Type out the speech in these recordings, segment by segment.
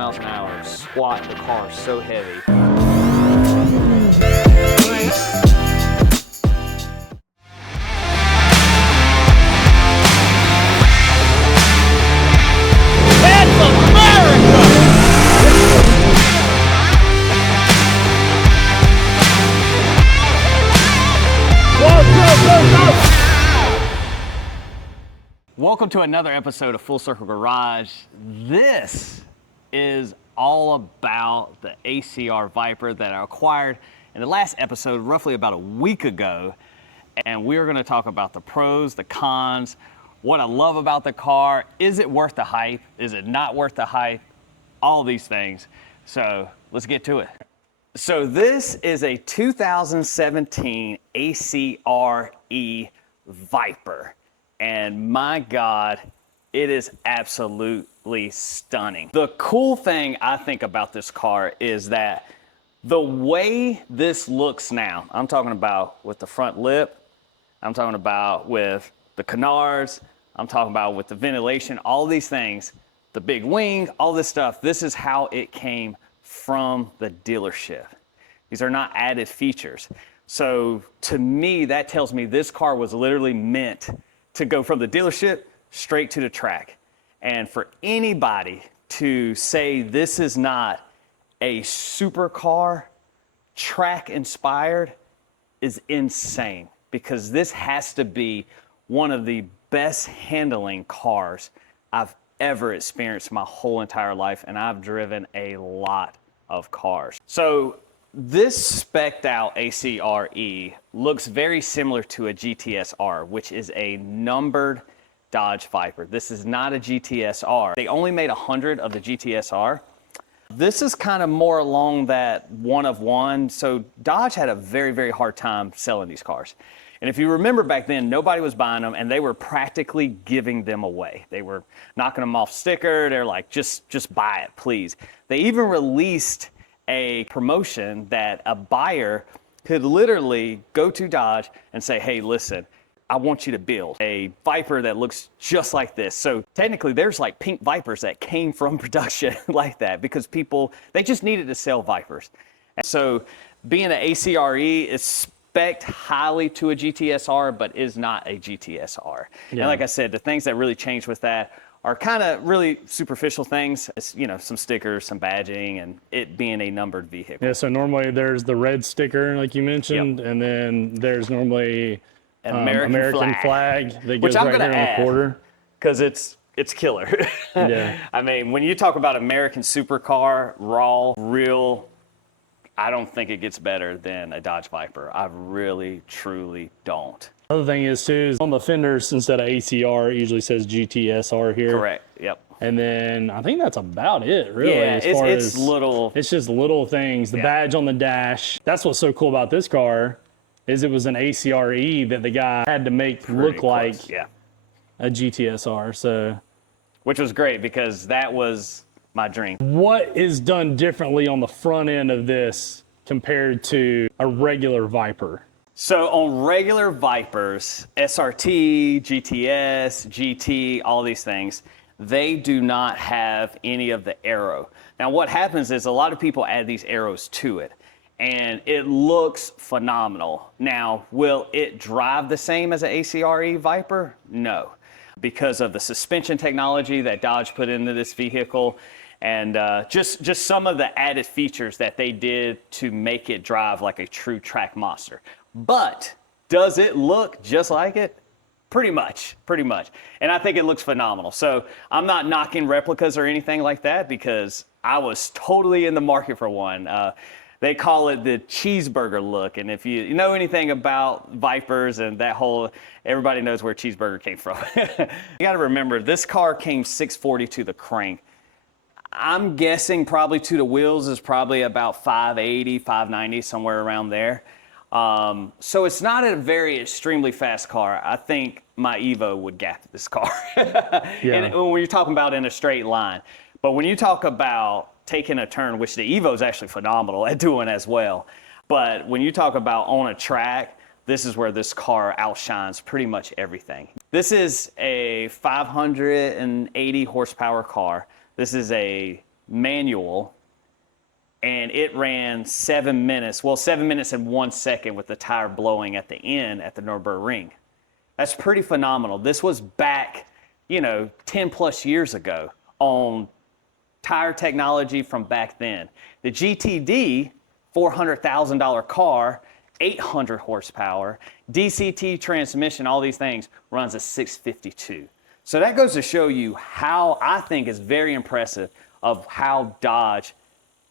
miles an hour, squat the car so heavy. Welcome to another episode of Full Circle Garage. This is all about the ACR Viper that I acquired in the last episode, roughly about a week ago. And we're going to talk about the pros, the cons, what I love about the car. Is it worth the hype? Is it not worth the hype? All these things. So let's get to it. So this is a 2017 ACR Viper. And my God, it is absolutely stunning. The cool thing I think about this car is that the way this looks now, I'm talking about with the front lip, I'm talking about with the canards, I'm talking about with the ventilation, all these things, the big wing, all this stuff, this is how it came from the dealership. These are not added features. So to me, that tells me this car was literally meant to go from the dealership straight to the track. And for anybody to say this is not a supercar, track inspired, is insane, because this has to be one of the best handling cars I've ever experienced my whole entire life, and I've driven a lot of cars. So this spec'd out ACR looks very similar to a GTSR, which is a numbered Dodge Viper. This is not a GTSR. They only made 100 of the GTSR. This is kind of more along that one of one. So Dodge had a very, very hard time selling these cars. And if you remember back then, nobody was buying them, and they were practically giving them away. They were knocking them off sticker. They're like, just buy it, please. They even released a promotion that a buyer could literally go to Dodge and say, hey, listen, I want you to build a Viper that looks just like this. So technically there's like pink Vipers that came from production like that, because people, they just needed to sell Vipers. And so being an ACRE is spec'd highly to a GTSR, but is not a GTSR. Yeah. And like I said, the things that really changed with that are kind of really superficial things. It's, you know, some stickers, some badging, and it being a numbered vehicle. Yeah, so normally there's the red sticker, like you mentioned, yep. And then there's normally an American flag that which goes right here in the quarter. Because it's killer. Yeah. I mean, when you talk about American supercar, raw, real, I don't think it gets better than a Dodge Viper. I really, truly don't. Other thing is too, is on the fenders, instead of ACR, it usually says GTSR here. Correct. Yep. And then I think that's about it, really. Yeah, it's little. It's just little things. The badge on the dash. That's what's so cool about this car, is it was an ACRE that the guy had to make look like a GTSR. So, which was great, because that was my dream. What is done differently on the front end of this compared to a regular Viper? So on regular Vipers, SRT, GTS, GT, all these things, they do not have any of the aero. Now what happens is a lot of people add these arrows to it, and it looks phenomenal. Now, will it drive the same as an ACRE Viper? No, because of the suspension technology that Dodge put into this vehicle, and just some of the added features that they did to make it drive like a true track monster. But does it look just like it? Pretty much. And I think it looks phenomenal. So I'm not knocking replicas or anything like that, because I was totally in the market for one. They call it the cheeseburger look. And if you know anything about Vipers and that whole, everybody knows where cheeseburger came from. You got to remember, this car came 640 to the crank. I'm guessing probably to the wheels is probably about 580, 590, somewhere around there. So it's not a very extremely fast car. I think my Evo would gap this car. And when you're talking about in a straight line. But when you talk about taking a turn, which the Evo is actually phenomenal at doing as well. But when you talk about on a track, this is where this car outshines pretty much everything. This is a 580 horsepower car. This is a manual, and it ran 7 minutes. Well, 7 minutes and 1 second with the tire blowing at the end at the Nürburgring. That's pretty phenomenal. This was back, 10 plus years ago on tire technology from back then. The GTD, $400,000 car, 800 horsepower, DCT transmission, all these things, runs a 652. So that goes to show you how I think is very impressive of how Dodge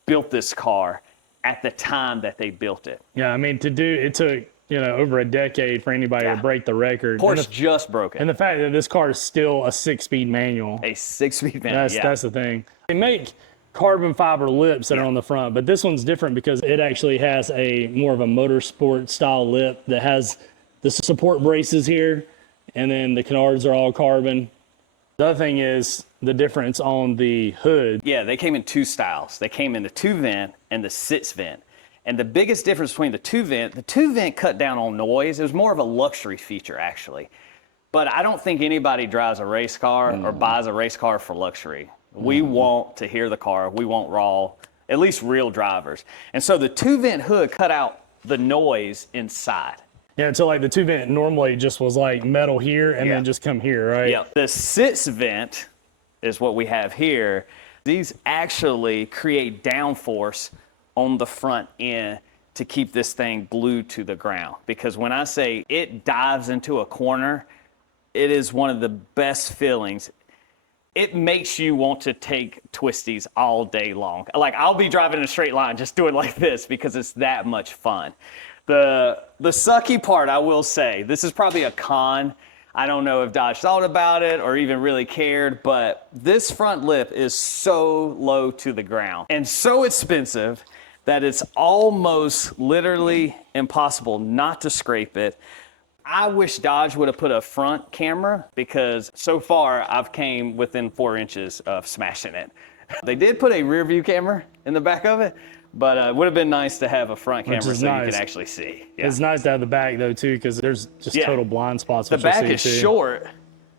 built this car at the time that they built it. Yeah, I mean, it took, over a decade for anybody to break the record. Porsche just broke it. And the fact that this car is still a 6-speed manual. A 6-speed manual, That's the thing. They make carbon fiber lips that are on the front, but this one's different because it actually has a more of a motorsport style lip that has the support braces here, and then the canards are all carbon. The other thing is the difference on the hood. Yeah, they came in two styles. They came in the 2-vent and the 6-vent. And the biggest difference between the 2-vent cut down on noise. It was more of a luxury feature, actually. But I don't think anybody drives a race car or buys a race car for luxury. We want to hear the car. We want raw, at least real drivers. And so the 2-vent hood cut out the noise inside. Yeah, so like the 2-vent normally just was like metal here and then just come here, right? Yeah. The 6-vent is what we have here. These actually create downforce on the front end to keep this thing glued to the ground. Because when I say it dives into a corner, it is one of the best feelings. It makes you want to take twisties all day long. Like, I'll be driving in a straight line just doing like this because it's that much fun. The sucky part, I will say, this is probably a con. I don't know if Dodge thought about it or even really cared, but this front lip is so low to the ground and so expensive that it's almost literally impossible not to scrape it. I wish Dodge would have put a front camera because so far I've came within 4 inches of smashing it. They did put a rear view camera in the back of it, but it would have been nice to have a front camera so you could actually see. Yeah. It's nice to have the back though too, because there's just total blind spots. The back is short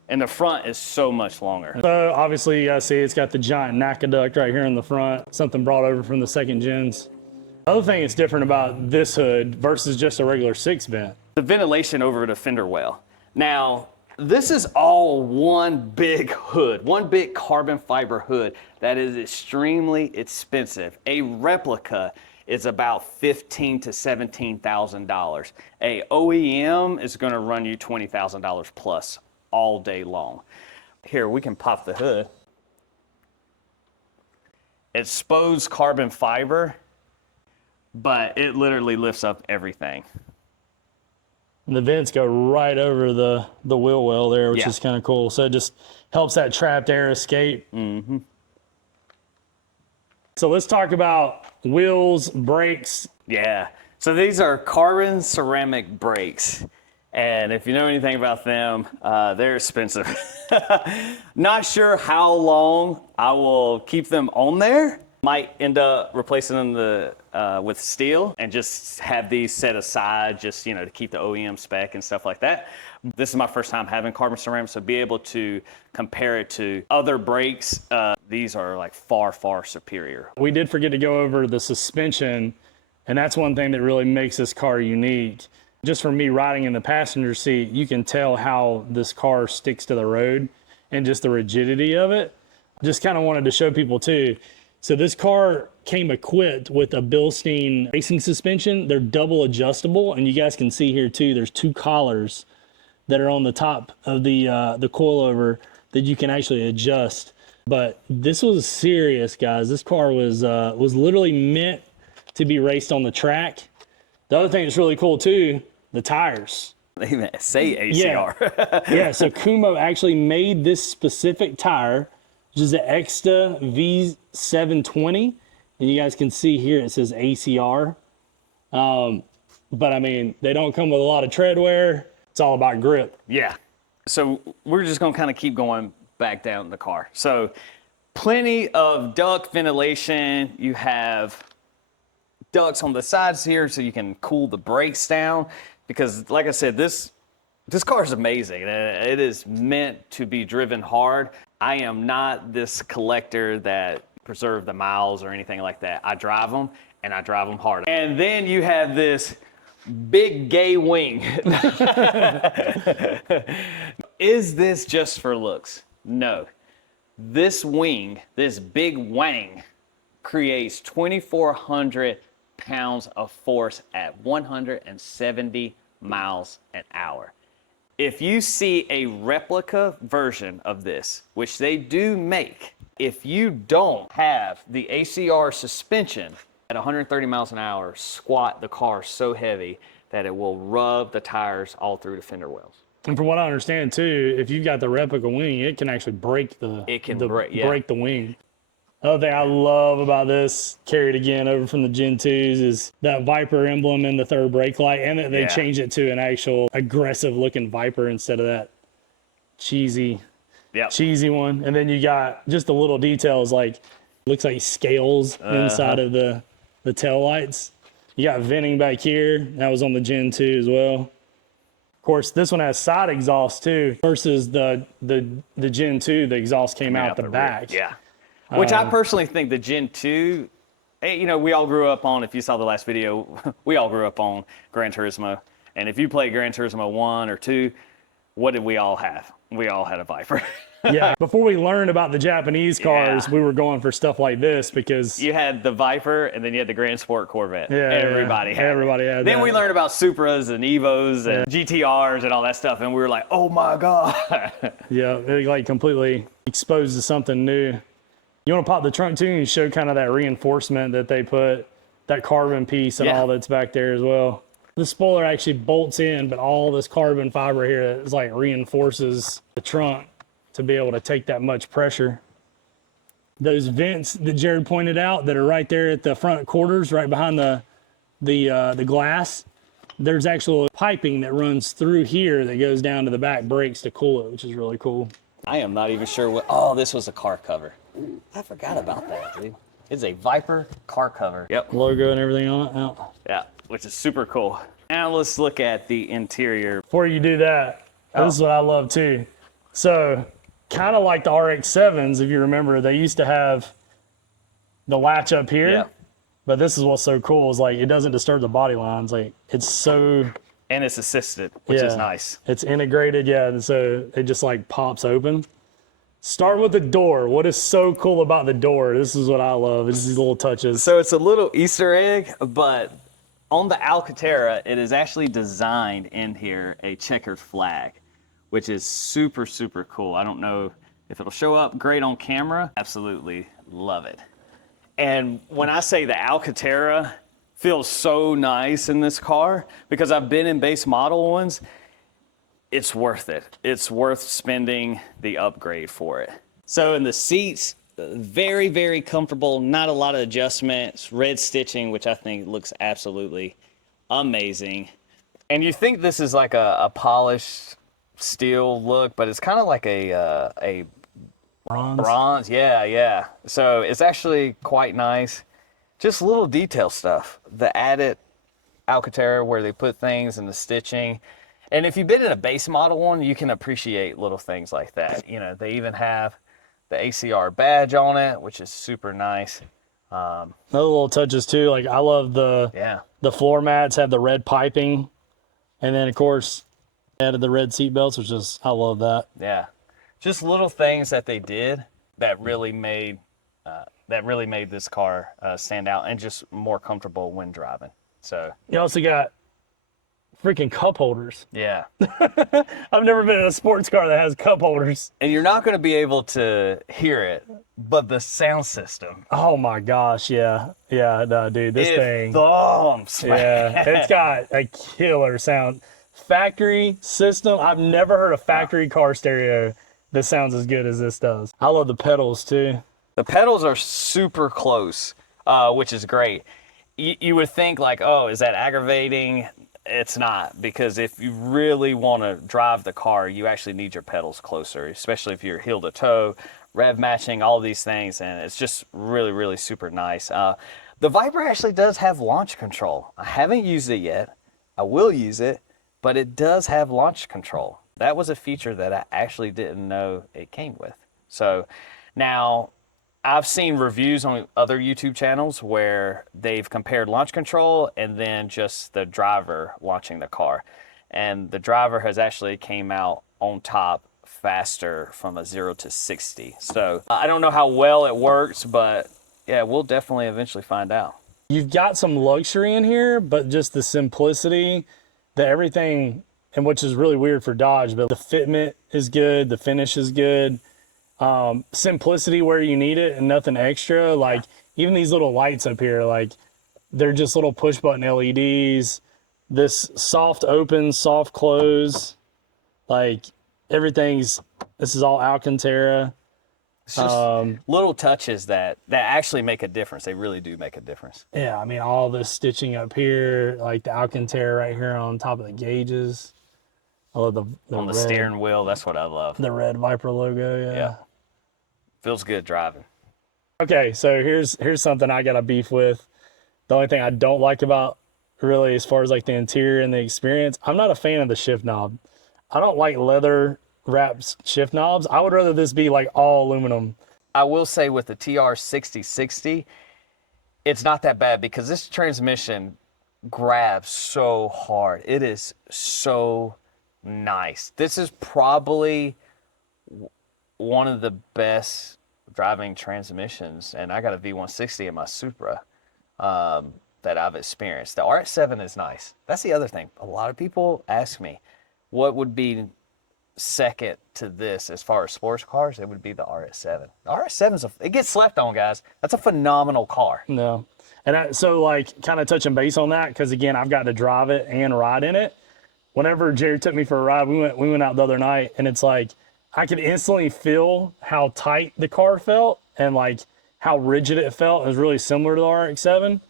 and the front is so much longer. So obviously you guys see it's got the giant NACA duct right here in the front, something brought over from the second gens. The other thing that's different about this hood versus just a regular 6-vent. The ventilation over the fender well. Now, this is all one big hood, one big carbon fiber hood that is extremely expensive. A replica is about $15,000 to $17,000. A OEM is going to run you $20,000 plus all day long. Here, we can pop the hood. Exposed carbon fiber, but it literally lifts up everything. And the vents go right over the wheel well there, which is kind of cool. So it just helps that trapped air escape. Mm-hmm. So let's talk about wheels, brakes. Yeah. So these are carbon ceramic brakes. And if you know anything about them, they're expensive. Not sure how long I will keep them on there. Might end up replacing them with steel and just have these set aside just, to keep the OEM spec and stuff like that. This is my first time having carbon ceramic, so be able to compare it to other brakes. These are like far, far superior. We did forget to go over the suspension, and that's one thing that really makes this car unique. Just from me riding in the passenger seat, you can tell how this car sticks to the road and just the rigidity of it. Just kind of wanted to show people too. So this car came equipped with a Bilstein racing suspension. They're double adjustable, and you guys can see here too, there's 2 collars that are on the top of the coilover that you can actually adjust. But this was serious, guys. This car was literally meant to be raced on the track. The other thing that's really cool too, the tires. They even say ACR. Yeah, so Kumho actually made this specific tire, which is the Exta V720. And you guys can see here it says ACR. But I mean, they don't come with a lot of tread wear. It's all about grip. Yeah. So we're just going to kind of keep going back down the car. So plenty of duct ventilation. You have ducts on the sides here so you can cool the brakes down. Because like I said, this car is amazing. It is meant to be driven hard. I am not this collector that preserve the miles or anything like that. I drive them, and I drive them hard. And then you have this big gay wing. Is this just for looks? No. This wing, this big wang, creates 2,400 pounds of force at 170 miles an hour. If you see a replica version of this, which they do make, if you don't have the ACR suspension at 130 miles an hour, squat the car so heavy that it will rub the tires all through the fender wells. And from what I understand too, if you've got the replica wing, it can actually break break the wing. Another thing I love about this, carried again over from the Gen 2s, is that Viper emblem in the third brake light, and that they changed it to an actual aggressive looking Viper instead of that cheesy one. And then you got just the little details, like looks like scales inside of the tail lights. You got venting back here. That was on the Gen 2 as well. Of course, this one has side exhaust too, versus the Gen 2, the exhaust came out the back. Yeah. Which I personally think the Gen 2, you know, we all grew up on, if you saw the last video, we all grew up on Gran Turismo. And if you played Gran Turismo 1 or 2, what did we all have? We all had a Viper. Yeah, before we learned about the Japanese cars, we were going for stuff like this because you had the Viper and then you had the Grand Sport Corvette. Everybody had that. Then we learned about Supras and Evos and GTRs and all that stuff, and we were like, oh my God. Yeah, it like completely exposed to something new. You want to pop the trunk too and show kind of that reinforcement that they put, that carbon piece and all that's back there as well. The spoiler actually bolts in, but all this carbon fiber here is like reinforces the trunk to be able to take that much pressure. Those vents that Jared pointed out that are right there at the front quarters, right behind the glass, there's actual piping that runs through here that goes down to the back brakes to cool it, which is really cool. I am not even sure what, oh, this was a car cover. I forgot about that, dude. It's a Viper car cover. Yep. Logo and everything on it. Yeah, which is super cool. Now let's look at the interior. Before you do that, this is what I love too. So, kind of like the RX-7s, if you remember, they used to have the latch up here. But this is what's so cool is like it doesn't disturb the body lines. Like it's so, and it's assisted, which is nice. It's integrated, and so it just like pops open. Start with the door. What is so cool about the door? This is what I love. It's these little touches. So it's a little Easter egg, but on the Alcantara, it is actually designed in here a checkered flag, which is super, super cool. I don't know if it'll show up great on camera. Absolutely love it. And when I say the Alcantara feels so nice in this car, because I've been in base model ones, it's worth it. It's worth spending the upgrade for it. So in the seats, very, very comfortable, not a lot of adjustments, red stitching, which I think looks absolutely amazing. And you think this is like a polished steel look, but it's kind of like a bronze. Yeah. So it's actually quite nice. Just little detail stuff. The added Alcantara where they put things and the stitching. And if you've been in a base model one, you can appreciate little things like that. You know, they even have the ACR badge on it, which is super nice. Other little touches too. Like I love the floor mats have the red piping, and then of course added the red seat belts, which is I love that. Yeah, just little things that they did that really made this car stand out and just more comfortable when driving. So you also got freaking cup holders. Yeah. I've never been in a sports car that has cup holders. And you're not going to be able to hear it, but the sound system. Oh my gosh, yeah. Yeah, no, dude, this thing. Thumps, man. Yeah, it's got a killer sound. Factory system. I've never heard a factory car stereo that sounds as good as this does. I love the pedals too. The pedals are super close, which is great. You would think like, oh, is that aggravating? It's not, because if you really want to drive the car, you actually need your pedals closer, especially if you're heel to toe, rev matching, all these things, and it's just really, really super nice. The Viper actually does have launch control. I haven't used it yet. I will use it, but it does have launch control. That was a feature that I actually didn't know it came with. So now, I've seen reviews on other YouTube channels where they've compared launch control and then just the driver launching the car. And the driver has actually came out on top faster from a 0 to 60. So I don't know how well it works, but yeah, we'll definitely eventually find out. You've got some luxury in here, but just the simplicity, that everything, and which is really weird for Dodge, but the fitment is good, the finish is good. Simplicity where you need it and nothing extra. Like even these little lights up here, like they're just little push button LEDs. This soft open, soft close, like this is all Alcantara. It's just little touches that actually make a difference. They really do make a difference. Yeah, I mean, all this stitching up here, like the Alcantara right here on top of the gauges. I love the on the red, steering wheel. That's what I love. the red Viper logo. Yeah. Feels good driving. Okay, so here's something I got a beef with. The only thing I don't like about, really, as far as like the interior and the experience, I'm not a fan of the shift knob. I don't like leather wrapped shift knobs. I would rather this be like all aluminum. I will say with the TR 6060, it's not that bad because this transmission grabs so hard. It is so nice. This is probably one of the best driving transmissions, and I got a V160 in my Supra that I've experienced. The RX-7 is nice. That's the other thing. A lot of people ask me, what would be second to this as far as sports cars? It would be the RX-7. The RX-7 it gets slept on, guys. That's a phenomenal car. No. And so like kind of touching base on that, because again, I've got to drive it and ride in it. Whenever Jerry took me for a ride, we went out the other night, and it's like I could instantly feel how tight the car felt and like how rigid it felt. It was really similar to the RX-7.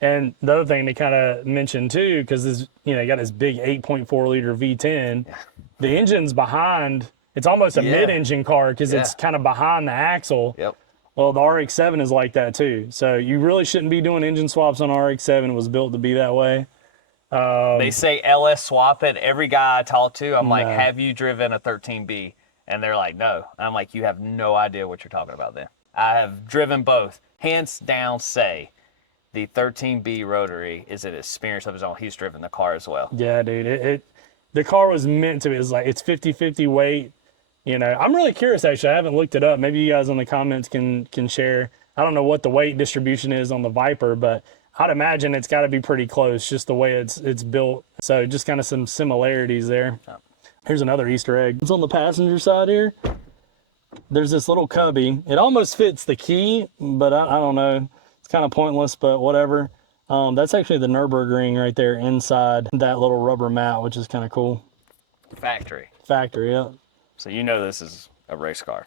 And the other thing they kind of mentioned too, because this, you got this big 8.4 liter V10. Yeah. The engine's behind. It's almost a mid-engine car because it's kind of behind the axle. Yep. Well, the RX-7 is like that too. So you really shouldn't be doing engine swaps on RX-7. It was built to be that way. They say LS swap it. Every guy I talk to, I'm like, have you driven a 13B? And they're like, no. And I'm like, you have no idea what you're talking about then. I have driven both. Hands down say the 13B rotary is an experience of his own. He's driven the car as well. Yeah, dude. The car was meant to be. It's like it's 50-50 weight. I'm really curious, actually. I haven't looked it up. Maybe you guys in the comments can share. I don't know what the weight distribution is on the Viper, but I'd imagine it's got to be pretty close, just the way it's built. So just kind of some similarities there. Oh. Here's another Easter egg. It's on the passenger side here. There's this little cubby. It almost fits the key, but I don't know. It's kind of pointless, but whatever. That's actually the Nürburgring right there inside that little rubber mat, which is kind of cool. Factory, yeah. So this is a race car.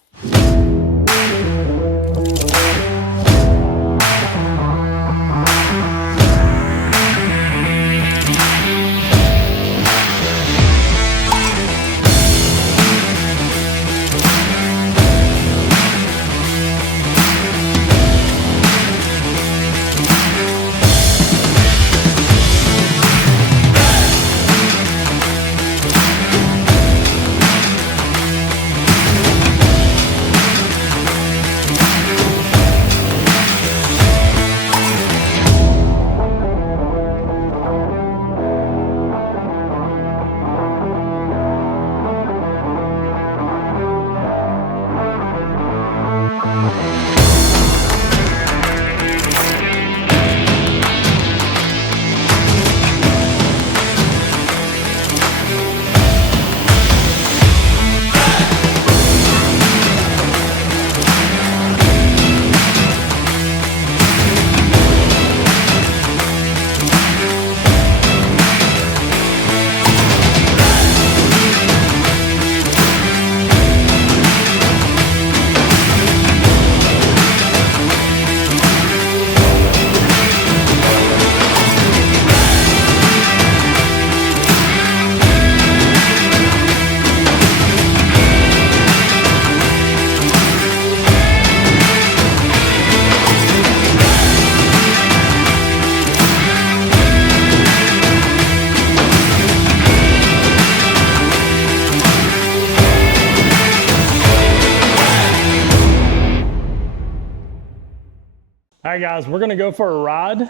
All right, guys, we're gonna go for a ride,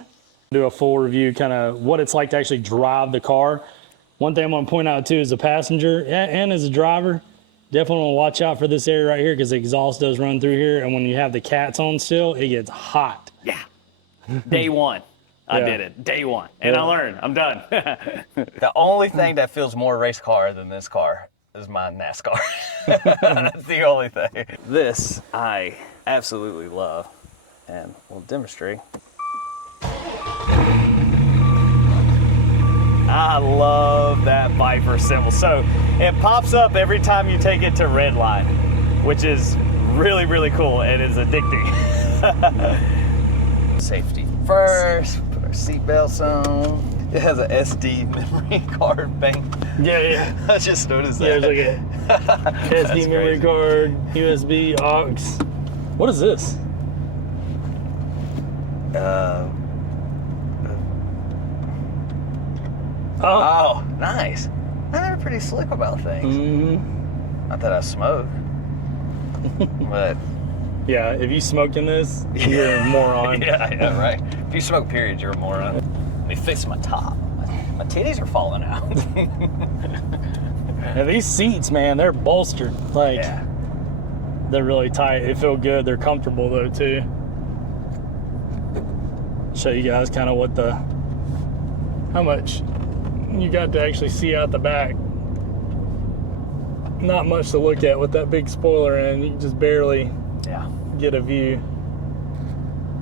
do a full review, kind of what it's like to actually drive the car. One thing I'm gonna point out too, as a passenger and as a driver, definitely wanna watch out for this area right here because the exhaust does run through here, and when you have the cats on still, it gets hot. Yeah. Day one. I did it. Day one. And I learned. I'm done. The only thing that feels more race car than this car is my NASCAR. That's the only thing. This I absolutely love, and we'll demonstrate. I love that Viper symbol. So it pops up every time you take it to red line, which is really, really cool and is addicting. Safety first, put our seatbelts on. It has an SD memory card bank. Yeah. I just noticed that. Yeah, there's like a SD memory card, USB, aux. What is this? Oh, nice. They're pretty slick about things. Mm-hmm. Not that I smoke, but yeah, if you smoke in this, you're a moron. yeah, right. If you smoke, period, you're a moron. Let me fix my top. My titties are falling out. And these seats, man, they're bolstered. Like, they're really tight. They feel good. They're comfortable though too. Show you guys kind of what how much you got to actually see out the back. Not much to look at with that big spoiler in. You can just barely get a view.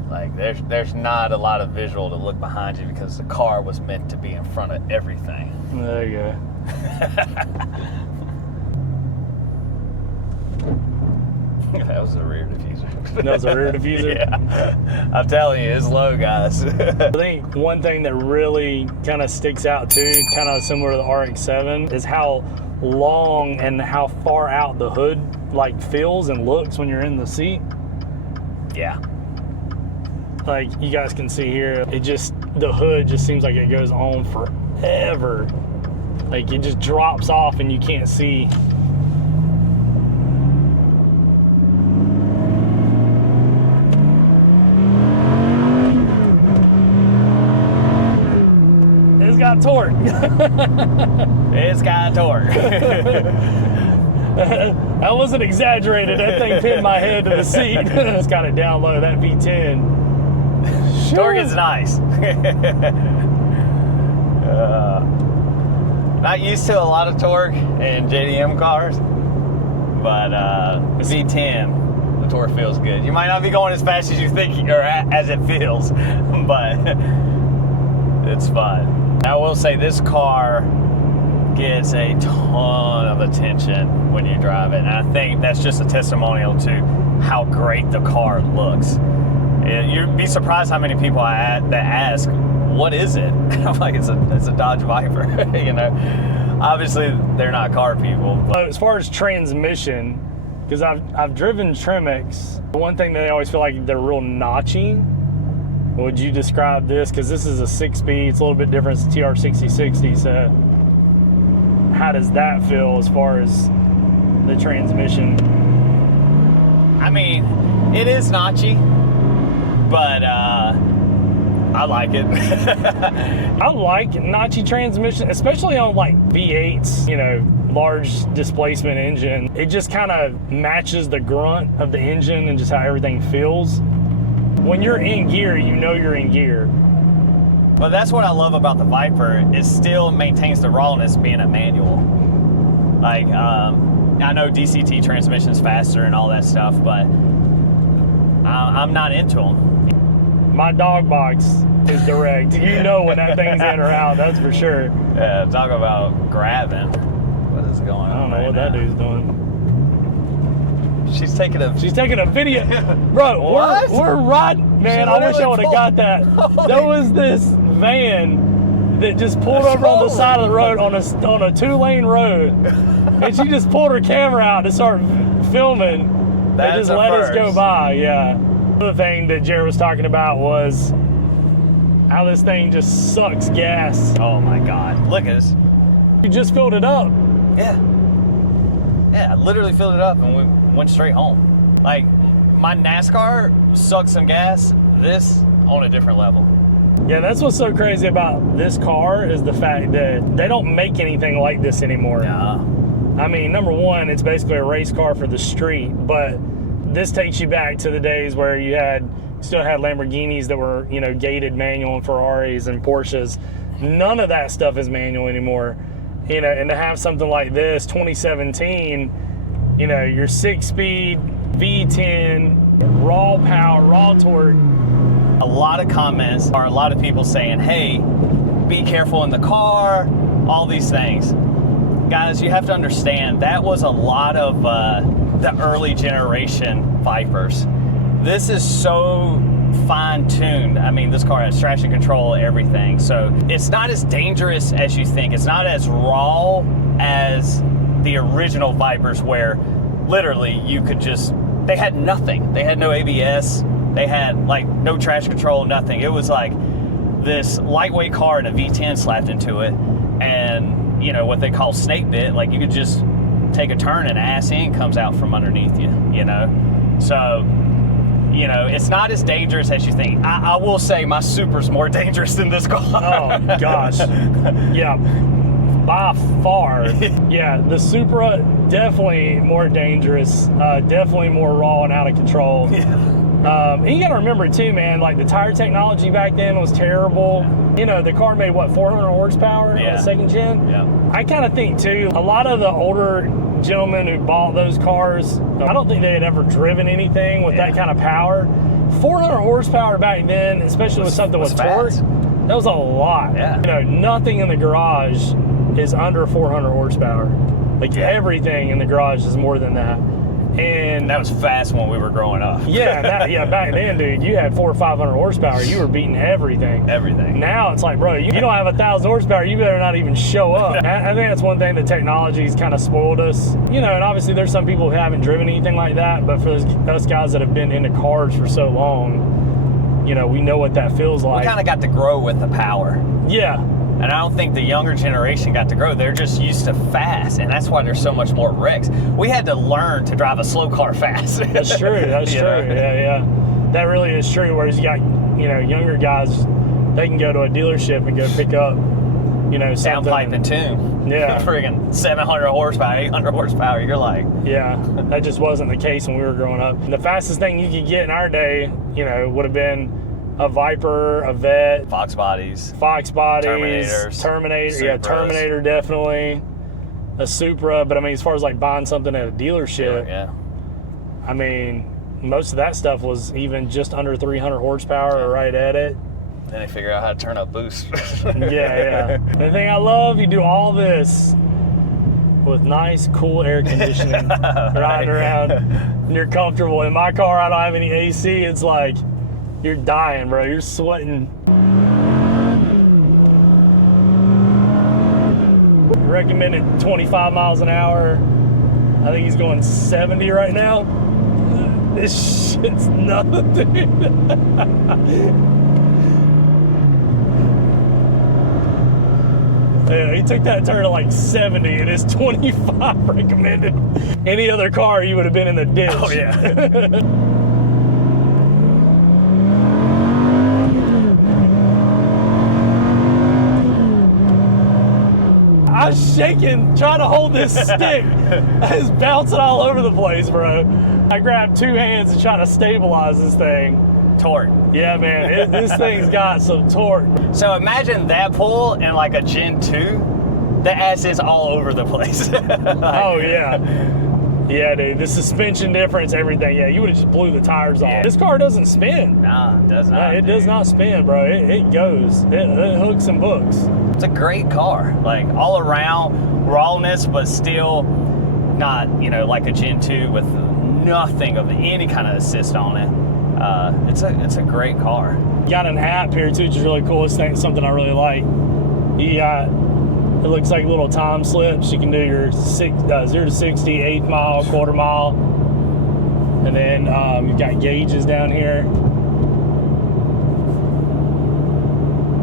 Like there's not a lot of visual to look behind you because the car was meant to be in front of everything. There you go. That was a rear diffuser. That was a rear diffuser? Yeah. I'm telling you, it's low, guys. I think one thing that really kind of sticks out too, kind of similar to the RX-7, is how long and how far out the hood like feels and looks when you're in the seat. Yeah. Like you guys can see here, the hood just seems like it goes on forever. Like it just drops off and you can't see. It's got torque. It's got torque. That wasn't exaggerated. That thing pinned my head to the seat. It's got it down low. That V10. Torque is nice. Not used to a lot of torque in JDM cars, but V10, the torque feels good. You might not be going as fast as you think or as it feels, but it's fun. I will say this car gets a ton of attention when you drive it, and I think that's just a testimonial to how great the car looks. You'd be surprised how many people that ask, what is it? I'm like, it's a Dodge Viper. You know, obviously they're not car people. As far as transmission, because I've driven Tremix, one thing that they always feel like they're real notchy. Would you describe this? Because this is a 6-speed, it's a little bit different. It's a TR6060. So how does that feel as far as the transmission? I mean, it is notchy, but I like it. I like notchy transmission, especially on like V8s, you know, large displacement engine. It just kind of matches the grunt of the engine and just how everything feels. When you're in gear, you know you're in gear. But that's what I love about the Viper. It still maintains the rawness being a manual. Like, I know DCT transmission's faster and all that stuff, but I'm not into them. My dog box is direct. You know when that thing's in or out, that's for sure. Yeah, talk about grabbing. What is going on? I don't know what that dude's doing. She's taking a video. Bro, what? we're riding. Man, I wish I would have got that. There was this van that just pulled over on the side of the road on a 2-lane road. And she just pulled her camera out to start filming. They just let us go by, yeah. Another thing that Jared was talking about was how this thing just sucks gas. Oh my God, look at this. You just filled it up. Yeah, I literally filled it up and we went straight home. Like, my NASCAR sucked some gas this on a different level. Yeah, that's what's so crazy about this car is the fact that they don't make anything like this anymore. Yeah. I mean, number one, it's basically a race car for the street, but this takes you back to the days where you still had Lamborghinis that were, you know, gated manual, and Ferraris and Porsches. None of that stuff is manual anymore. You know, and to have something like this, 2017, you know, your 6-speed V10, raw power, raw torque. A lot of comments are a lot of people saying, hey, be careful in the car, all these things. Guys, you have to understand that was a lot of the early generation Vipers. This is so fine-tuned. I mean, this car has traction control, everything. So it's not as dangerous as you think. It's not as raw as the original Vipers where literally you could they had nothing. They had no ABS. They had like no traction control, nothing. It was like this lightweight car and a V10 slapped into it, and you know what they call snake bit. Like you could just take a turn and ass end comes out from underneath you. You know, so you know it's not as dangerous as you think. I will say my Supra's more dangerous than this car. Oh gosh, yeah, by far. Yeah, the Supra definitely more dangerous, definitely more raw and out of control. Yeah. And you gotta remember too, man, like the tire technology back then was terrible. Yeah. You know, the car made what, 400 horsepower on the second gen? Yeah. I kind of think too, a lot of the older gentlemen who bought those cars, I don't think they had ever driven anything with that kind of power. 400 horsepower back then, especially with something with torque, that was a lot. Yeah. You know, nothing in the garage is under 400 horsepower. Like everything in the garage is more than that. And that was fast when we were growing up. Yeah, back then, dude, you had 400 or 500 horsepower. You were beating everything. Everything. Now it's like, bro, you don't have 1,000 horsepower. You better not even show up. I think that's one thing that technology's kind of spoiled us. You know, and obviously there's some people who haven't driven anything like that, but for us guys that have been into cars for so long, you know, we know what that feels like. We kind of got to grow with the power. Yeah. And I don't think the younger generation got to grow. They're just used to fast, and that's why there's so much more wrecks. We had to learn to drive a slow car fast. That's true. That's true. Yeah. That really is true. Whereas you got, you know, younger guys, they can go to a dealership and go pick up, you know, something. Downpipe and tune. Yeah. Friggin' 700 horsepower, 800 horsepower. You're like. Yeah, that just wasn't the case when we were growing up. The fastest thing you could get in our day, you know, would have been a Viper, a Vet, Fox bodies, Terminator, Supras. yeah, Terminator definitely, a Supra. But I mean, as far as like buying something at a dealership, yeah. I mean, most of that stuff was even just under 300 horsepower or right at it. Then they figure out how to turn up boost. Yeah. The thing I love, you do all this with nice, cool air conditioning, riding around, and you're comfortable. In my car, I don't have any AC. It's like, you're dying, bro. You're sweating. Recommended 25 miles an hour. I think he's going 70 right now. This shit's nothing, dude. Yeah, he took that turn to like 70 and it's 25 recommended. Any other car, you would have been in the ditch. Oh, yeah. I was shaking, trying to hold this stick. I was bouncing all over the place, bro. I grabbed two hands and tried to stabilize this thing. Torque. Yeah, man, this thing's got some torque. So imagine that pull in like a Gen 2. The ass is all over the place. Oh, yeah. Yeah, dude, the suspension difference, everything. Yeah, you would have just blew the tires off. Yeah. This car doesn't spin. Nah, it does not. It does not spin, bro. It goes. It hooks and books. It's a great car. Like all around rawness, but still not, you know, like a Gen 2 with nothing of any kind of assist on it. It's a great car. You got an app here too, which is really cool. It's something I really like. You got, it looks like little time slips. You can do your 0 to 60, eighth mile, quarter mile, and then you've got gauges down here.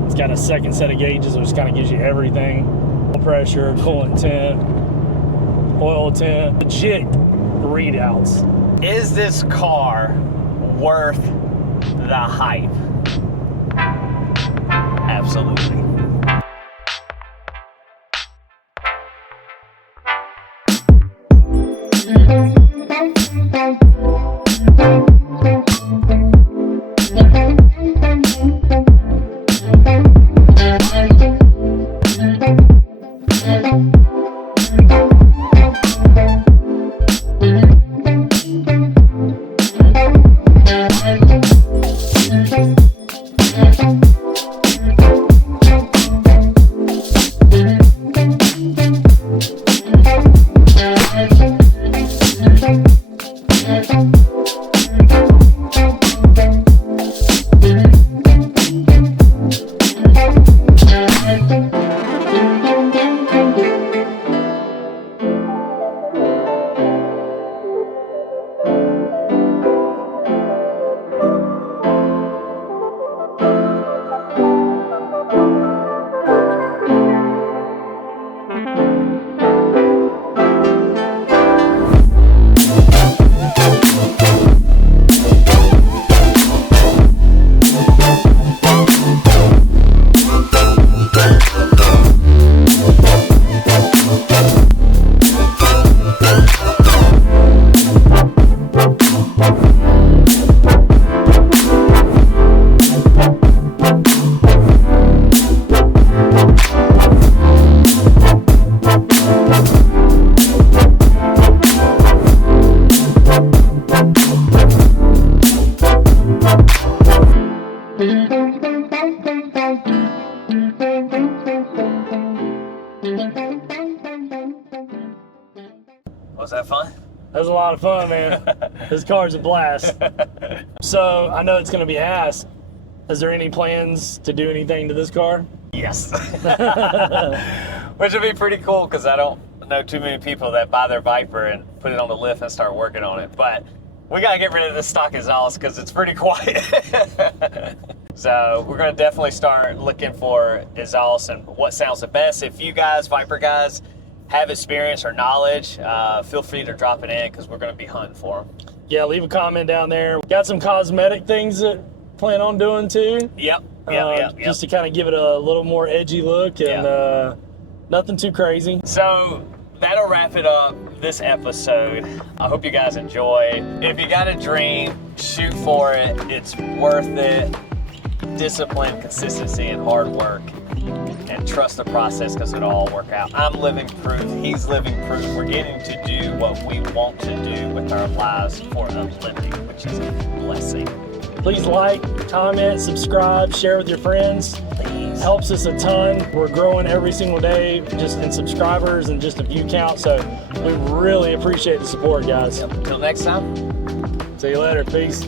It's got a second set of gauges, which kind of gives you everything: oil pressure, coolant temp, oil temp, legit readouts. Is this car worth the hype. Absolutely. Was that fun? That was a lot of fun, man. This car's a blast. So I know it's going to be asked, is there any plans to do anything to this car? Yes. Which would be pretty cool because I don't know too many people that buy their Viper and put it on the lift and start working on it. But we got to get rid of this stock exhaust because it's pretty quiet. So we're going to definitely start looking for exhaust and what sounds the best. If you guys, Viper guys, have experience or knowledge, feel free to drop it in because we're going to be hunting for them. Yeah, leave a comment down there. Got some cosmetic things that plan on doing too. Yep. Just to kind of give it a little more edgy look and nothing too crazy. So that'll wrap it up this episode. I hope you guys enjoy. If you got a dream, shoot for it. It's worth it. Discipline, consistency, and hard work. And trust the process because it'll all work out. I'm living proof. He's living proof. We're getting to do what we want to do with our lives for a living, which is a blessing. Please like, comment, subscribe, share with your friends. Please. Helps us a ton. We're growing every single day just in subscribers and just a view count. So we really appreciate the support, guys. Until next time. See you later. Peace.